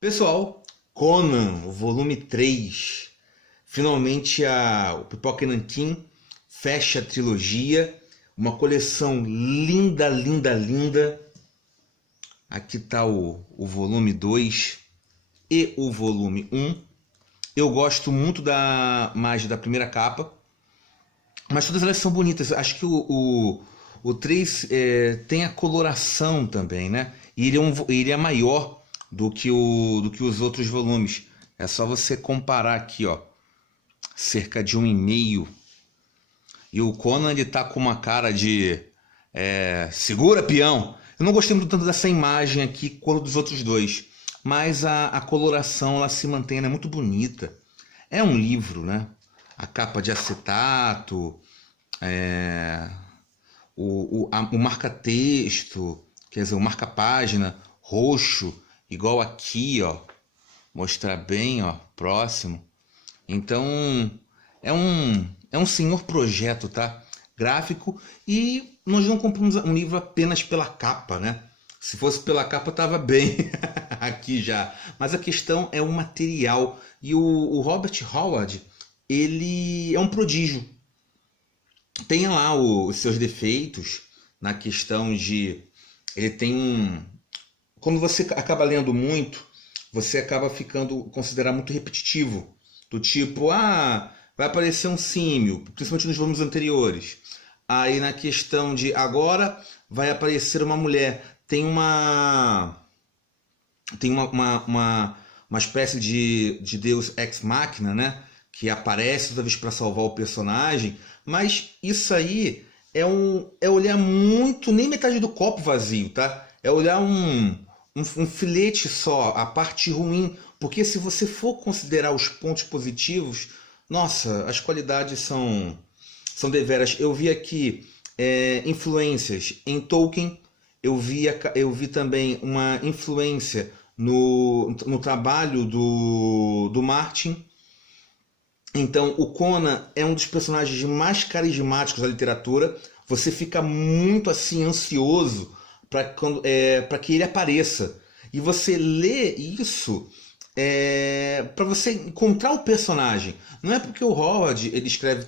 Pessoal, Conan, o volume 3. Finalmente o Pipoca e Nanquim fecha a trilogia. Uma coleção linda, linda, linda. Aqui está o volume 2 e o volume 1. Eu gosto muito mais da primeira capa, mas todas elas são bonitas. Acho que o 3 tem a coloração também, né? E ele é maior do que os outros volumes. É só você comparar aqui, ó. Cerca de 1,5. E o Conan, ele tá com uma cara de segura, peão. Eu não gostei muito tanto dessa imagem aqui quanto dos outros dois. Mas a coloração, ela se mantém, ela é muito bonita. É um livro, né? A capa de acetato, o marca-texto, quer dizer, o marca-página roxo, igual aqui, ó. Mostrar bem, ó, próximo. Então, é um senhor projeto, tá? Gráfico, e nós não compramos um livro apenas pela capa, né? Se fosse pela capa, tava bem aqui já. Mas a questão é o material. E o Robert Howard, ele é um prodígio. Tem lá os seus defeitos na questão de... Ele tem um... Quando você acaba lendo muito, você acaba ficando considerado muito repetitivo. Do tipo, vai aparecer um símil, principalmente nos volumes anteriores. Aí na questão de agora vai aparecer uma mulher. Tem uma espécie de Deus ex machina, né? Que aparece toda vez para salvar o personagem. Mas isso aí é olhar muito, nem metade do copo vazio, tá? É olhar um filete só, a parte ruim. Porque se você for considerar os pontos positivos, nossa, as qualidades são deveras. Eu vi aqui influências em Tolkien. Eu vi também uma influência no trabalho do Martin. Então, o Conan é um dos personagens mais carismáticos da literatura. Você fica muito assim ansioso para que ele apareça. E você lê isso para você encontrar o personagem. Não é porque o Howard ele escreve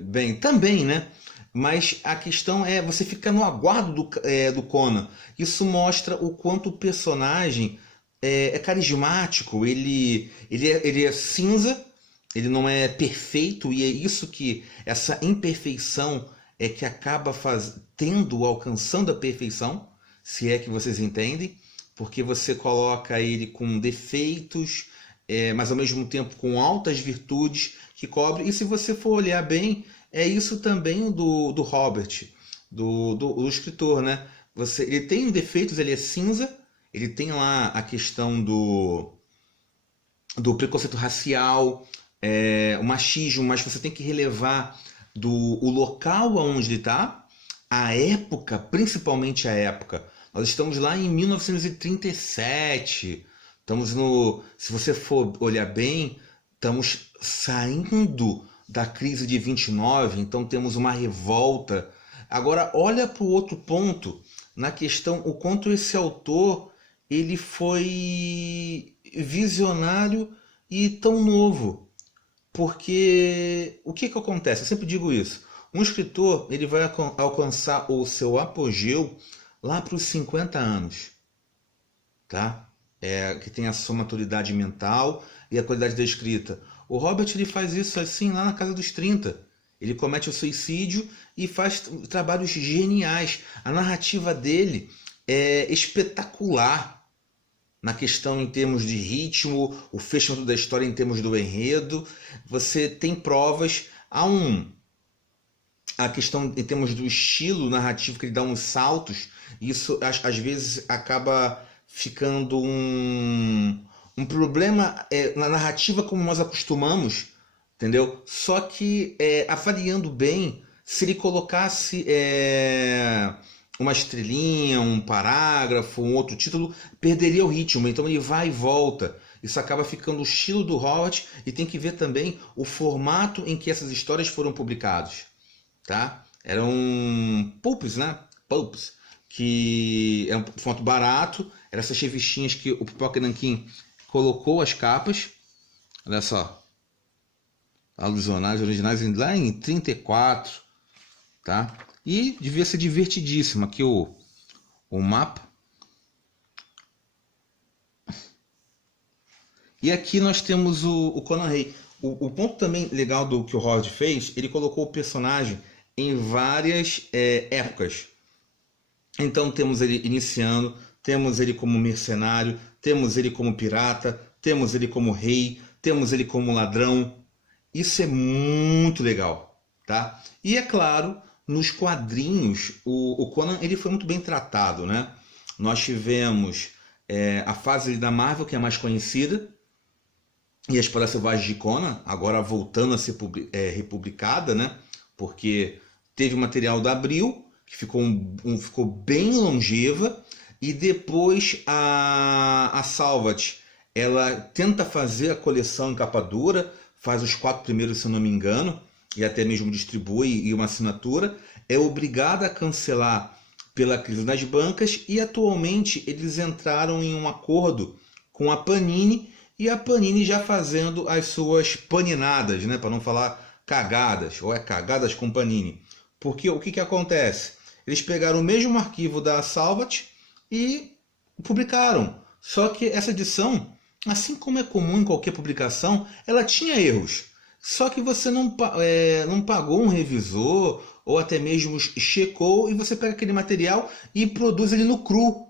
bem, também, né? Mas a questão é você ficar no aguardo do Conan. Isso mostra o quanto o personagem é carismático. Ele é cinza, ele não é perfeito, e é isso que essa imperfeição é que acaba alcançando a perfeição, se é que vocês entendem, porque você coloca ele com defeitos, mas ao mesmo tempo com altas virtudes que cobre. E se você for olhar bem, é isso também do Robert, do escritor, né? Ele tem defeitos, ele é cinza, ele tem lá a questão do preconceito racial, o machismo, mas você tem que relevar o local onde ele está, a época, principalmente a época. Nós estamos lá em 1937. Se você for olhar bem, estamos saindo da crise de 29, então temos uma revolta. Agora, olha para o outro ponto, na questão, o quanto esse autor ele foi visionário e tão novo. Porque o que acontece? Eu sempre digo isso. Um escritor ele vai alcançar o seu apogeu lá para os 50 anos, tá? Que tem a sua maturidade mental e a qualidade da escrita. O Robert ele faz isso assim lá na casa dos 30. Ele comete o suicídio e faz trabalhos geniais. A narrativa dele é espetacular na questão em termos de ritmo, o fechamento da história em termos do enredo. Você tem provas. A questão em termos do estilo narrativo, que ele dá uns saltos. Isso às vezes acaba ficando um problema na narrativa como nós acostumamos, entendeu? Só que avaliando bem, se ele colocasse uma estrelinha, um parágrafo, um outro título, perderia o ritmo. Então ele vai e volta. Isso acaba ficando o estilo do Howard, e tem que ver também o formato em que essas histórias foram publicadas, tá? Eram pulps, né? Pulps, que é um formato barato. Eram essas revistinhas que o Pipoca e Nanquim colocou as capas, olha só, alusionais originais lá em 34, tá? E devia ser divertidíssimo. Aqui o mapa. E aqui nós temos o Conan Rei. O ponto também legal do que o Howard fez, ele colocou o personagem em várias épocas. Então temos ele iniciando, temos ele como mercenário, temos ele como pirata, temos ele como rei, temos ele como ladrão. Isso é muito legal, tá? E é claro, nos quadrinhos, o Conan ele foi muito bem tratado, né? Nós tivemos a fase da Marvel, que é a mais conhecida, e a Espada Selvagem de Conan, agora voltando a ser republicada, né? Porque teve o material da Abril, que ficou bem longeva, e depois a Salvat, ela tenta fazer a coleção em capa dura, faz os 4 primeiros, se eu não me engano, e até mesmo distribui e uma assinatura, é obrigada a cancelar pela crise das bancas, e atualmente eles entraram em um acordo com a Panini, e a Panini já fazendo as suas paninadas, né? Para não falar cagadas, ou cagadas com Panini. Porque o que acontece? Eles pegaram o mesmo arquivo da Salvat e publicaram. Só que essa edição, assim como é comum em qualquer publicação, ela tinha erros. Só que você não pagou um revisor, ou até mesmo checou, e você pega aquele material e produz ele no cru.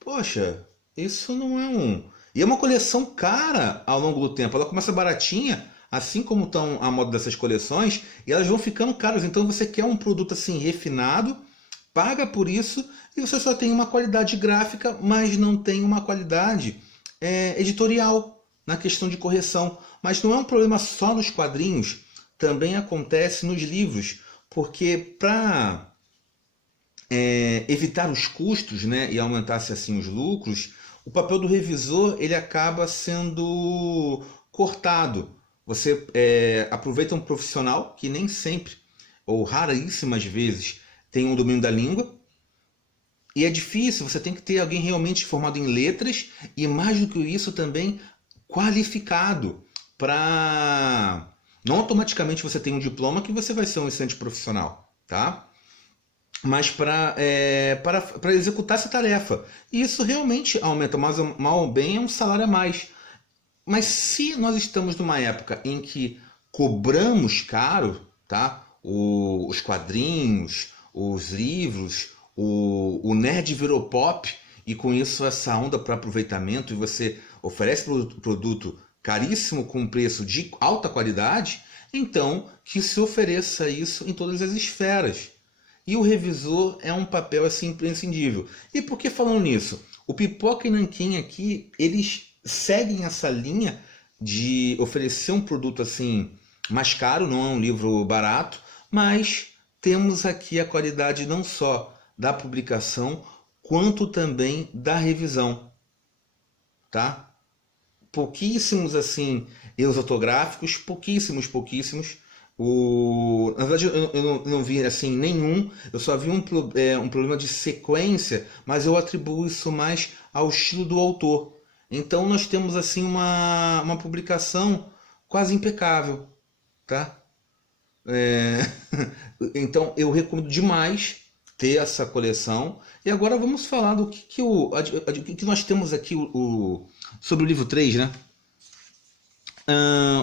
Poxa, isso não é E é uma coleção cara ao longo do tempo. Ela começa baratinha, assim como estão a moda dessas coleções, e elas vão ficando caras. Então você quer um produto assim refinado, paga por isso, e você só tem uma qualidade gráfica, mas não tem uma qualidade editorial na questão de correção. Mas não é um problema só nos quadrinhos, também acontece nos livros, porque para evitar os custos, né, e aumentar-se assim os lucros, o papel do revisor ele acaba sendo cortado. Você aproveita um profissional que nem sempre, ou raríssimas vezes, tem um domínio da língua, e é difícil, você tem que ter alguém realmente formado em letras, e mais do que isso também qualificado, para não automaticamente você tem um diploma que você vai ser um excelente profissional, tá? Mas para executar essa tarefa. E isso realmente aumenta, mas mal ou bem é um salário a mais. Mas se nós estamos numa época em que cobramos caro, tá? Os quadrinhos, os livros, o nerd virou pop, e com isso essa onda para aproveitamento, e você oferece produto caríssimo com preço de alta qualidade, então que se ofereça isso em todas as esferas. E o revisor é um papel assim imprescindível. E por que falando nisso? O Pipoca e Nanquim aqui, eles seguem essa linha de oferecer um produto assim mais caro, não é um livro barato, mas temos aqui a qualidade não só da publicação, quanto também da revisão, tá? Pouquíssimos assim erros ortográficos, pouquíssimos. Na verdade eu não vi assim nenhum, eu só vi um problema de sequência, mas eu atribuo isso mais ao estilo do autor. Então nós temos assim uma publicação quase impecável, tá? Então eu recomendo demais ter essa coleção. E agora vamos falar do que nós temos aqui sobre o livro 3, né?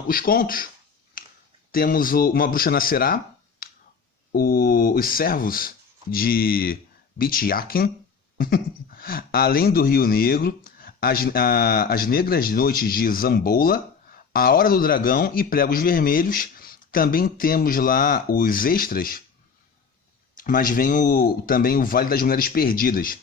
Os contos. Temos Uma Bruxa Nascerá, Os Servos de Bitiakin, Além do Rio Negro, As Negras Noites de Zamboula, A Hora do Dragão e Pregos Vermelhos. Também temos lá os extras, mas vem também o Vale das Mulheres Perdidas.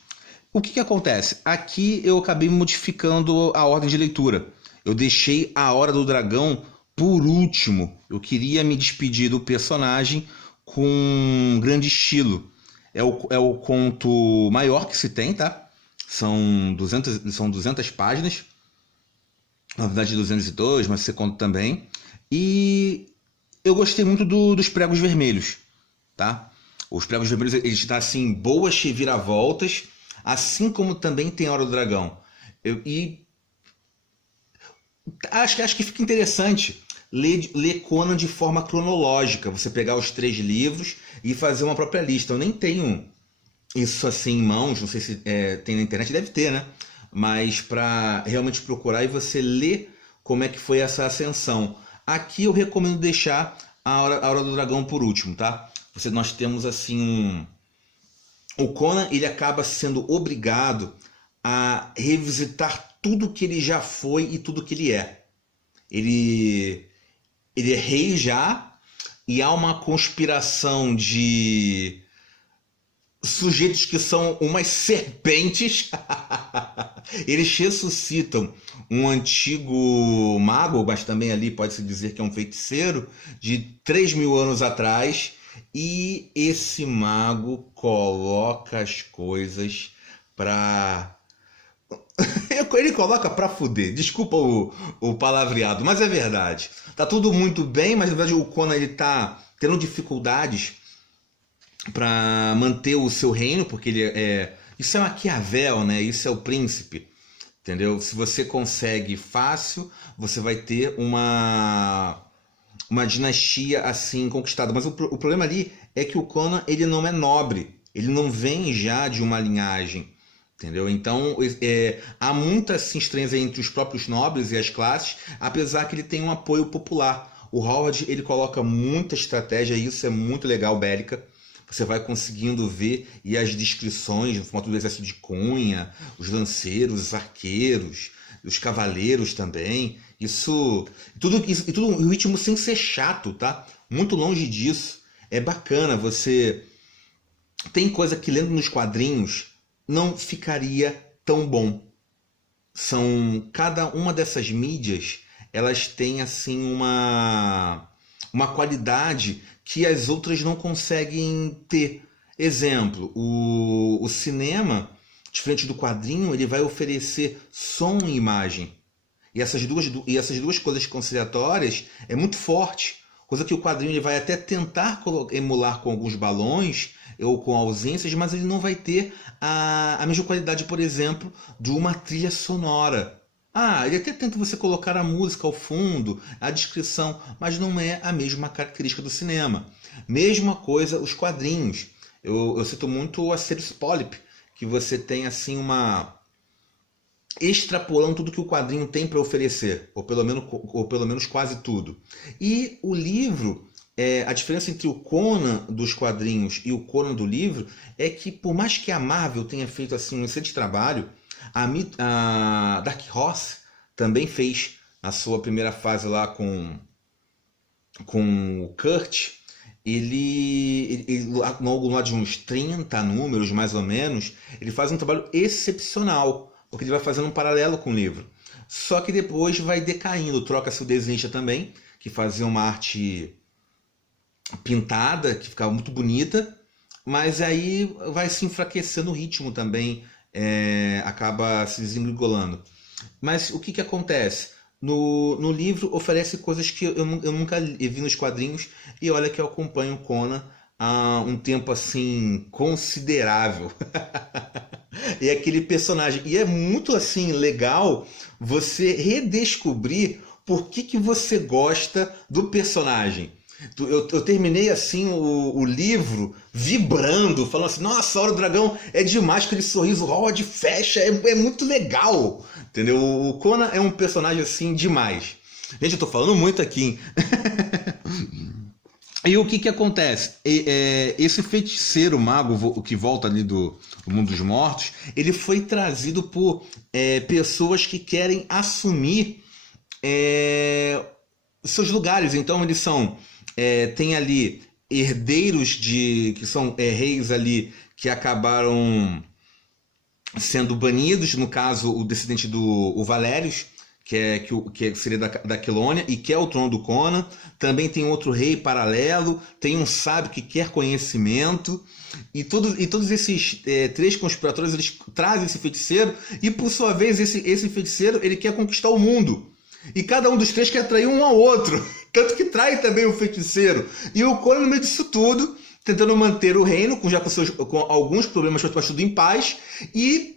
O que acontece? Aqui eu acabei modificando a ordem de leitura. Eu deixei A Hora do Dragão por último. Eu queria me despedir do personagem com um grande estilo. É o conto maior que se tem, tá? São 200 páginas. Na verdade 202, mas você conta também. E eu gostei muito dos Pregos Vermelhos, tá? Os Pregos Vermelhos, eles dão assim boas reviravoltas, assim como também tem A Hora do Dragão. E Acho que fica interessante ler Conan de forma cronológica. Você pegar os 3 livros e fazer uma própria lista. Eu nem tenho isso assim em mãos, não sei se tem na internet, deve ter, né? Mas para realmente procurar e você ler como é que foi essa ascensão. Aqui eu recomendo deixar a Hora do Dragão por último, tá? Nós temos assim o Conan, ele acaba sendo obrigado a revisitar tudo que ele já foi e tudo que ele é. Ele é rei já, e há uma conspiração de sujeitos que são umas serpentes. Eles ressuscitam um antigo mago, mas também ali pode-se dizer que é um feiticeiro, de 3.000 anos atrás. E esse mago coloca as coisas pra... Ele coloca pra fuder. Desculpa o palavreado, mas é verdade. Tá tudo muito bem, mas na verdade o Conan ele tá tendo dificuldades para manter o seu reino, porque isso é Maquiavel, né? Isso é o príncipe, entendeu? Se você consegue fácil, você vai ter uma dinastia assim conquistada. Mas o problema ali é que o Conan ele não é nobre, ele não vem já de uma linhagem, entendeu? Então há muita assim, estranheza entre os próprios nobres e as classes, apesar que ele tem um apoio popular. O Howard ele coloca muita estratégia, e isso é muito legal, bélica. Você vai conseguindo ver, e as descrições no formato do exército de Cunha, os lanceiros, os arqueiros, os cavaleiros também. Isso tudo um ritmo sem ser chato, tá? Muito longe disso. É bacana, você tem coisa que lendo nos quadrinhos não ficaria tão bom. Cada uma dessas mídias, elas têm assim uma qualidade que as outras não conseguem ter. Exemplo, o cinema, diferente do quadrinho, ele vai oferecer som e imagem. E essas duas coisas conciliatórias é muito forte. Coisa que o quadrinho ele vai até tentar emular com alguns balões ou com ausências, mas ele não vai ter a mesma qualidade, por exemplo, de uma trilha sonora. Ele até tenta você colocar a música ao fundo, a descrição, mas não é a mesma característica do cinema. Mesma coisa os quadrinhos. Eu cito muito o Asterix Polyp, que você tem assim extrapolando tudo que o quadrinho tem para oferecer, ou pelo menos quase tudo. E o livro, a diferença entre o Conan dos quadrinhos e o Conan do livro é que, por mais que a Marvel tenha feito assim um excelente trabalho, a Dark Horse também fez a sua primeira fase lá com o Kurt. Ele ao longo de uns 30 números, mais ou menos, ele faz um trabalho excepcional, porque ele vai fazendo um paralelo com o livro. Só que depois vai decaindo, troca-se o desenhista também, que fazia uma arte pintada, que ficava muito bonita, mas aí vai se enfraquecendo o ritmo também, acaba se desengolando. Mas o que acontece? No livro oferece coisas que eu nunca vi nos quadrinhos, e olha que eu acompanho o Conan há um tempo assim considerável. E aquele personagem, e é muito assim legal você redescobrir por que você gosta do personagem. Eu terminei assim o livro vibrando, falando assim, nossa, a Hora do Dragão é demais, aquele sorriso, o Howard fecha, é muito legal, entendeu? O Conan é um personagem assim demais. Gente, eu tô falando muito aqui, hein? E o que acontece? Esse feiticeiro mago que volta ali do mundo dos mortos, ele foi trazido por pessoas que querem assumir seus lugares. Então eles tem ali herdeiros que são reis ali que acabaram sendo banidos, no caso o descendente do Valérios, que seria da Quelônia e que é o trono do Conan. Também tem outro rei paralelo, tem um sábio que quer conhecimento, e todos esses 3 conspiradores eles trazem esse feiticeiro, e por sua vez esse feiticeiro ele quer conquistar o mundo, e cada um dos 3 quer atrair um ao outro, tanto que trai também o feiticeiro. E o Conan no meio disso tudo, tentando manter o reino, com alguns problemas, mas tudo em paz, e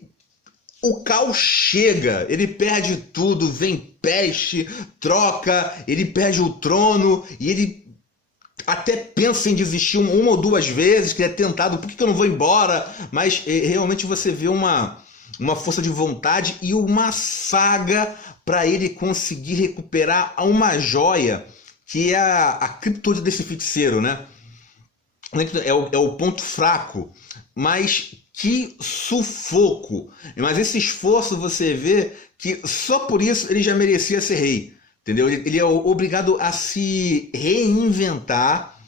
o caos chega, ele perde tudo, vem peste, troca, ele perde o trono e ele até pensa em desistir uma ou duas vezes, que é tentado, por que eu não vou embora? Mas realmente você vê uma força de vontade e uma saga para ele conseguir recuperar uma joia, que é a criptonita desse feiticeiro, né? É o ponto fraco, mas que sufoco. Mas esse esforço você vê que só por isso ele já merecia ser rei. Entendeu? Ele é obrigado a se reinventar.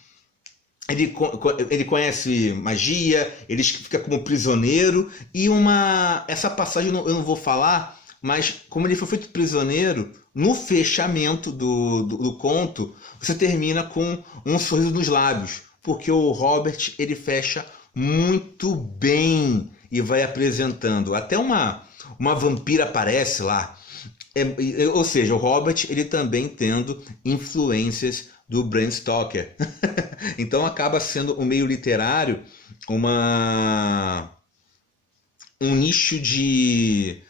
Ele conhece magia, ele fica como prisioneiro. E essa passagem eu não vou falar, mas como ele foi feito prisioneiro, no fechamento do conto, você termina com um sorriso nos lábios. Porque o Robert ele fecha muito bem e vai apresentando. Até uma vampira aparece lá. Ou seja, o Robert ele também tendo influências do Bram Stoker. Então acaba sendo o meio literário um nicho de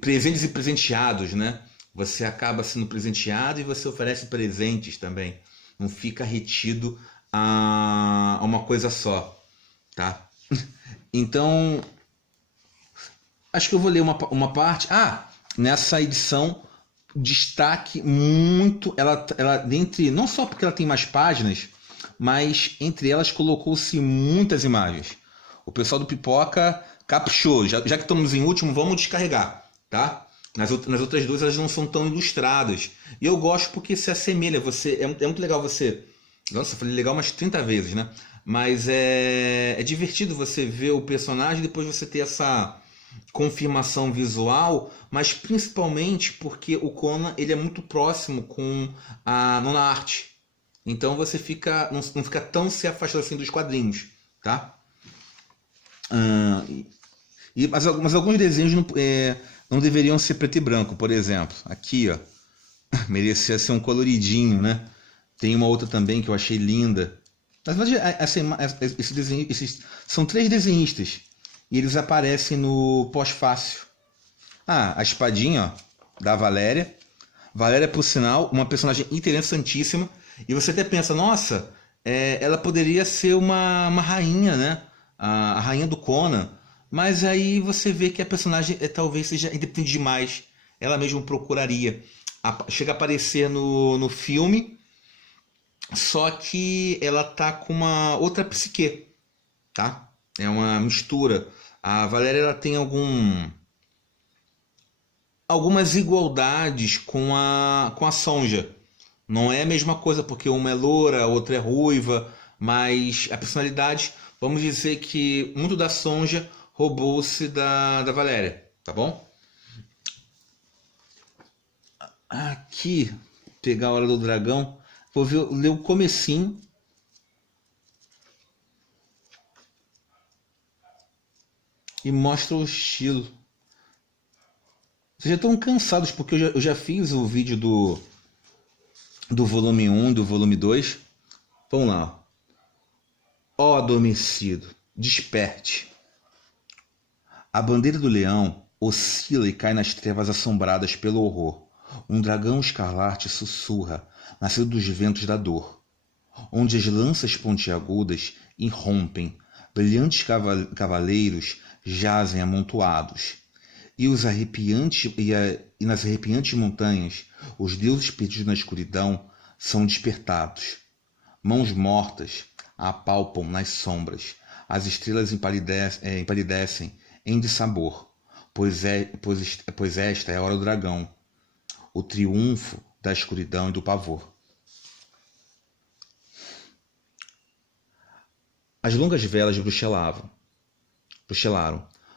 presentes e presenteados, né? Você acaba sendo presenteado e você oferece presentes também. Não fica retido a uma coisa só, tá? Então, acho que eu vou ler uma parte. Nessa edição, destaque muito. Ela dentre, não só porque ela tem mais páginas, mas entre elas colocou-se muitas imagens. O pessoal do Pipoca caprichou. Já que estamos em último, vamos descarregar, tá? Nas outras duas elas não são tão ilustradas. E eu gosto porque se assemelha. É muito legal você. Nossa, eu falei legal umas 30 vezes, né? Mas é divertido você ver o personagem e depois você ter essa confirmação visual, mas principalmente porque o Conan ele é muito próximo com a nona arte. Então você não fica tão se afastado assim dos quadrinhos, tá? Mas alguns desenhos não deveriam ser preto e branco, por exemplo. Aqui, ó, merecia ser um coloridinho, né? Tem uma outra também que eu achei linda. Na verdade, esses são 3 desenhistas. E eles aparecem no pós-fácil. A espadinha, ó, da Valéria. Valéria, por sinal, uma personagem interessantíssima. E você até pensa, nossa, ela poderia ser uma rainha, né? A rainha do Conan. Mas aí você vê que a personagem talvez seja independente demais. Ela mesma procuraria. Chega a aparecer no filme, só que ela tá com uma outra psique, tá? É uma mistura. A Valéria ela tem algumas igualdades com a Sonja. Não é a mesma coisa, porque uma é loura, a outra é ruiva, mas a personalidade, vamos dizer que muito da Sonja roubou-se da Valéria, tá bom? Aqui, pegar a Hora do Dragão, vou ler o comecinho. E mostra o estilo. Vocês já estão cansados, porque eu já fiz o vídeo do volume 1 e do volume 2. Vamos lá. Ó adormecido, desperte. A bandeira do leão oscila e cai nas trevas assombradas pelo horror. Um dragão escarlate sussurra, nascido dos ventos da dor. Onde as lanças pontiagudas irrompem, brilhantes cavaleiros jazem amontoados, e nas arrepiantes montanhas os deuses perdidos na escuridão são despertados. Mãos mortas apalpam nas sombras, as estrelas empalidecem em dissabor, pois esta é a hora do dragão, o triunfo da escuridão e do pavor. As longas velas bruxelaram,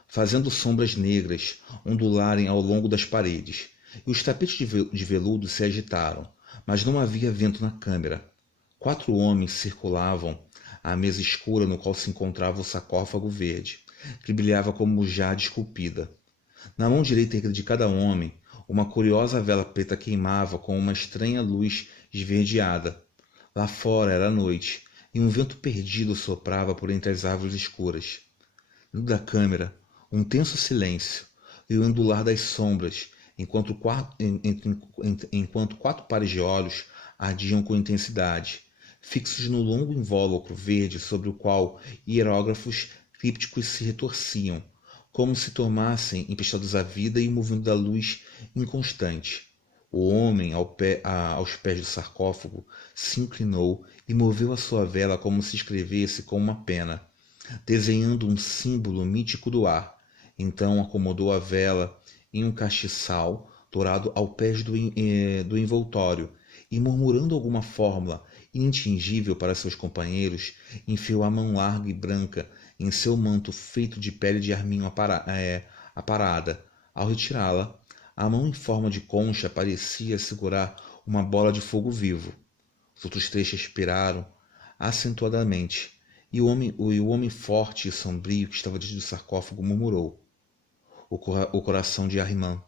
fazendo sombras negras ondularem ao longo das paredes, e os tapetes de veludo se agitaram, mas não havia vento na câmara. 4 homens circulavam a mesa escura no qual se encontrava o sarcófago verde, que brilhava como jade esculpida. Na mão direita de cada homem, uma curiosa vela preta queimava com uma estranha luz esverdeada. Lá fora era noite, e um vento perdido soprava por entre as árvores escuras. Dentro da câmara, Um tenso silêncio e o ondular das sombras, enquanto quatro pares de olhos ardiam com intensidade, fixos no longo invólucro verde sobre o qual hierógrafos crípticos se retorciam, como se tomassem emprestados à vida e o movimento da luz inconstante. O homem, aos pés do sarcófago, se inclinou e moveu a sua vela como se escrevesse com uma pena, desenhando um símbolo mítico do ar. Então acomodou a vela em um castiçal dourado ao pé do envoltório e, murmurando alguma fórmula inatingível para seus companheiros, enfiou a mão larga e branca em seu manto feito de pele de arminho aparada. Ao retirá-la, a mão em forma de concha parecia segurar uma bola de fogo vivo. Os outros três respiraram acentuadamente, e o homem forte e sombrio que estava diante do sarcófago murmurou: o coração de Ahriman.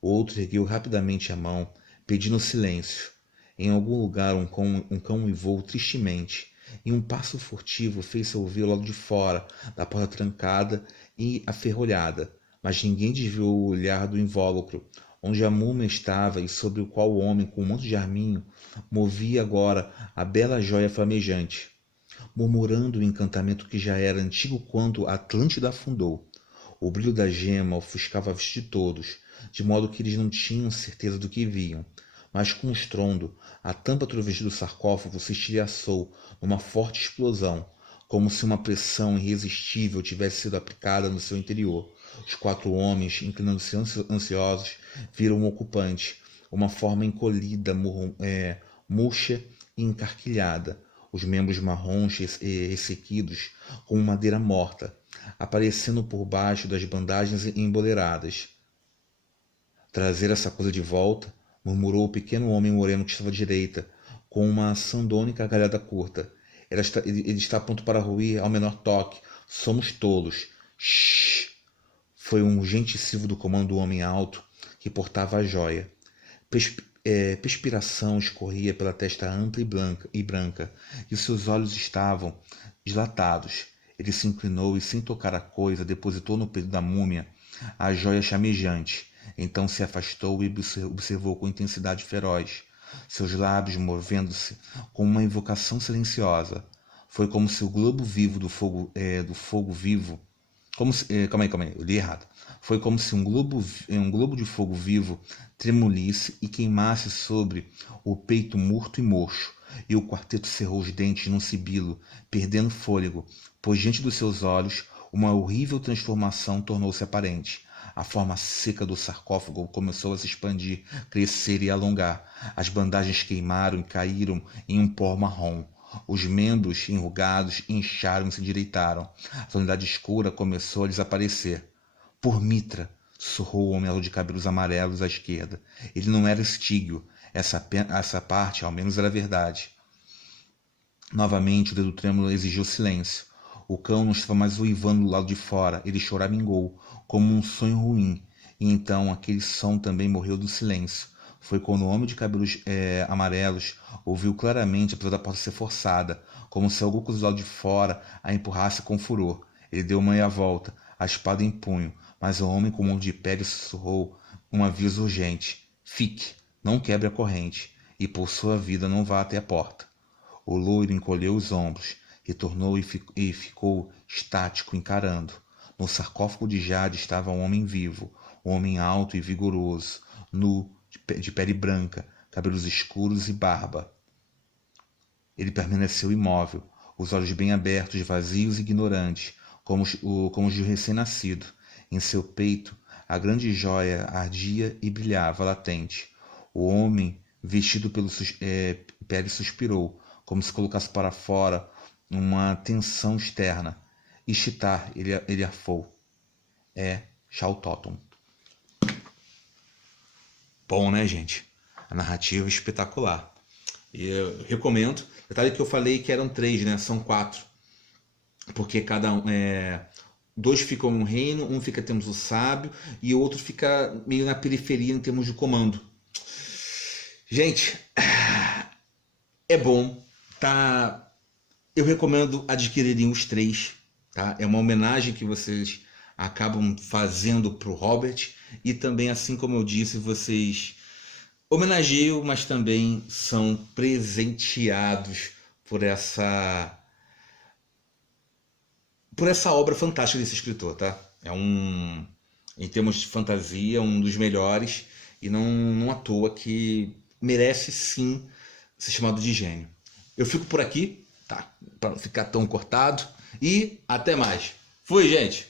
O outro ergueu rapidamente a mão, pedindo silêncio. Em algum lugar um cão uivou tristemente, e um passo furtivo fez-se ouvir ao lado de fora da porta trancada e aferrolhada, mas ninguém desviou o olhar do invólucro, onde a múmia estava e sobre o qual o homem com um manto de arminho movia agora a bela jóia flamejante, murmurando o encantamento que já era antigo quando a Atlântida afundou. O brilho da gema ofuscava a vista de todos, de modo que eles não tinham certeza do que viam. Mas com um estrondo, a tampa trovejante do sarcófago se estilhaçou numa forte explosão, como se uma pressão irresistível tivesse sido aplicada no seu interior. Os quatro homens, inclinando-se ansiosos, viram o ocupante, uma forma encolhida, murcha e encarquilhada, os membros marrons ressequidos como madeira morta, aparecendo por baixo das bandagens emboleradas. Trazer essa coisa de volta, murmurou o pequeno homem moreno que estava à direita, com uma sandônica gargalhada curta. Ele está pronto para ruir ao menor toque. Somos tolos. Shhh! Foi um urgente silvo do comando do homem alto que portava a jóia. Perspiração escorria pela testa ampla e branca, e seus olhos estavam dilatados. Ele se inclinou e, sem tocar a coisa, depositou no peito da múmia a jóia chamejante. Então se afastou e observou com intensidade feroz, seus lábios movendo-se com uma invocação silenciosa. Foi como se o globo vivo do fogo vivo... Calma aí, eu li errado. Foi como se um globo de fogo vivo tremulisse e queimasse sobre o peito morto e murcho, e o quarteto cerrou os dentes num sibilo, perdendo fôlego, pois diante dos seus olhos uma horrível transformação tornou-se aparente. A forma seca do sarcófago começou a se expandir, crescer e alongar. As bandagens queimaram e caíram em um pó marrom. Os membros enrugados incharam e se endireitaram. A tonalidade escura começou a desaparecer. Por Mitra, sussurrou o homem de cabelos amarelos à esquerda. Ele não era Stígio. Essa parte, ao menos, era verdade. Novamente, o dedo trêmulo exigiu silêncio. O cão não estava mais uivando do lado de fora. Ele choramingou, como um sonho ruim. E então aquele som também morreu do silêncio. Foi quando o homem de cabelos amarelos ouviu claramente, apesar da porta ser forçada, como se algum coisa do lado de fora a empurrasse com furor. Ele deu meia volta, a espada em punho, mas o homem com mão de pele sussurrou um aviso urgente: fique, não quebre a corrente, e por sua vida não vá até a porta. O loiro encolheu os ombros, retornou e ficou estático, encarando. No sarcófago de jade estava um homem vivo, um homem alto e vigoroso, nu, de pele branca, cabelos escuros e barba. Ele permaneceu imóvel, os olhos bem abertos, vazios e ignorantes, como os de um recém-nascido. Em seu peito, a grande jóia ardia e brilhava latente. O homem, vestido pelo pele, suspirou, como se colocasse para fora uma tensão externa. Ishtar, ele arfou. É Shautoton. Bom, né, gente? A narrativa é espetacular. E eu recomendo. Detalhe que eu falei que eram 3, né? São 4. Porque cada um... Dois ficam no reino, um fica temos o sábio e o outro fica meio na periferia em termos de comando. Gente, é bom, tá? Eu recomendo adquirirem os 3, tá? É uma homenagem que vocês acabam fazendo para o Robert, e também, assim como eu disse, vocês homenageiam, mas também são presenteados por essa obra fantástica desse escritor, tá? Em termos de fantasia, um dos melhores, e não à toa que merece sim ser chamado de gênio. Eu fico por aqui, tá? Para não ficar tão cortado, e até mais. Fui, gente!